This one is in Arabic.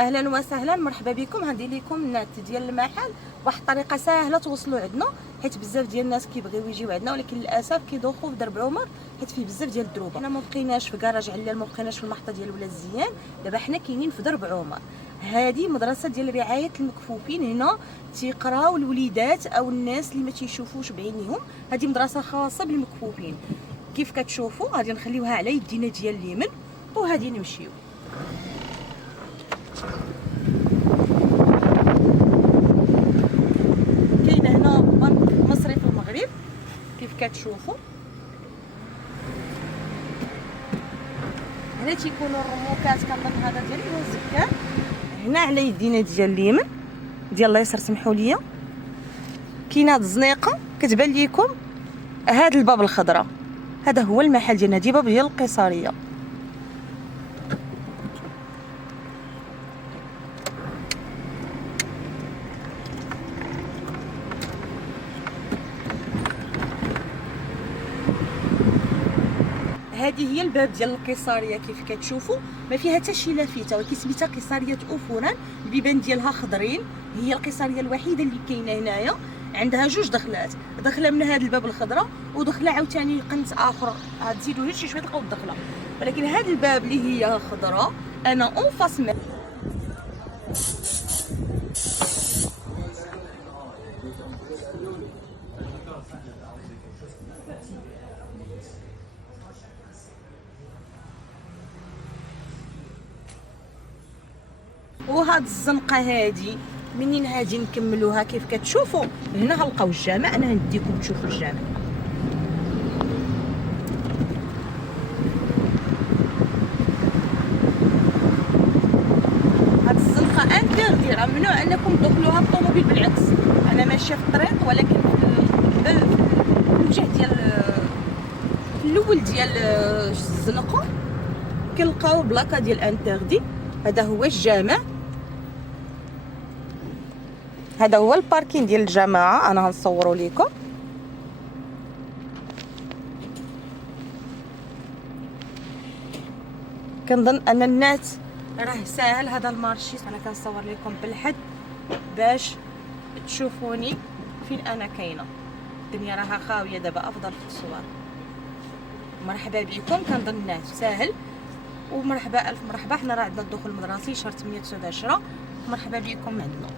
اهلا وسهلا، مرحبا بكم. غندير لكم النات ديال المحل بواحد الطريقه ساهله توصلوا عندنا، حيت بزاف ديال الناس كيبغيو يجيو عندنا ولكن للاسف كيدوخوا في درب عمر حيت فيه بزاف ديال الدروبه. حنا ما بقيناش في كراج علال، ما بقيناش في المحطه ديال ولاد الزيان، دابا حنا كاينين في درب عمر. هذه مدرسه ديال رعايه المكفوفين، هنا تيقراو الوليدات او الناس اللي ما تيشوفوش بعينيهم. هذه مدرسه خاصه بالمكفوفين. كيف كتشوفوا غادي نخليوها على يدينا ديال اليمين وغادي نمشيو. كاين هنا بنك مصري في المغرب كيف كتشوفوا. هنا تيكونوا الرموكات، كنظن هذا ديال الزكان. هنا على يدينا ديال اليمين ديال اليسار سمحوا لي كاينه هاد الزنيقه كتبان لكم. هاد الباب الخضراء هذا هو المحل ديالنا، هادي باب ديال القيصريه. هذه هي الباب ديال القيصريه كيف كتشوفوا، ما فيها حتى شي لافته، ولكن سميتها قيصريه أوفوران. البيبان ديالها خضرين، هي القيصريه الوحيده اللي كاينه هنايا. عندها جوج دخلات، دخله من هذا الباب الخضراء ودخله عاوتاني قنت اخر. تزيدوا غير شي شويه تلقاو الدخله، ولكن هذا الباب اللي هي خضراء انا اون فاس وهاد الزنقه هادي منين هادي نكملوها كيف كتشوفوا. هنا غنلقاو الجامع، انا نديكم تشوفوا الجامع. هاد الزنقه انتردي، راه ممنوع انكم تدخلوها بالطوموبيل بالعكس. انا ماشيه في الطريق ولكن في الوجه ديال الاول ديال الزنقه كنلقاو بلاكه ديال انتردي. هذا هو الجامع، هذا هو الباركين ديال الجماعه. انا غنصوروا لكم. كنظن ان الناس راه ساهل هذا المارشي. انا كنصور لكم بالحد باش تشوفوني فين انا كاينه. الدنيا راها خاويه دابا، افضل في التصوير. مرحبا بكم، كنظن الناس ساهل ومرحبا الف مرحبا. حنا راه عندنا الدخول المدرسي شهر 8 9 10. مرحبا بكم عندنا.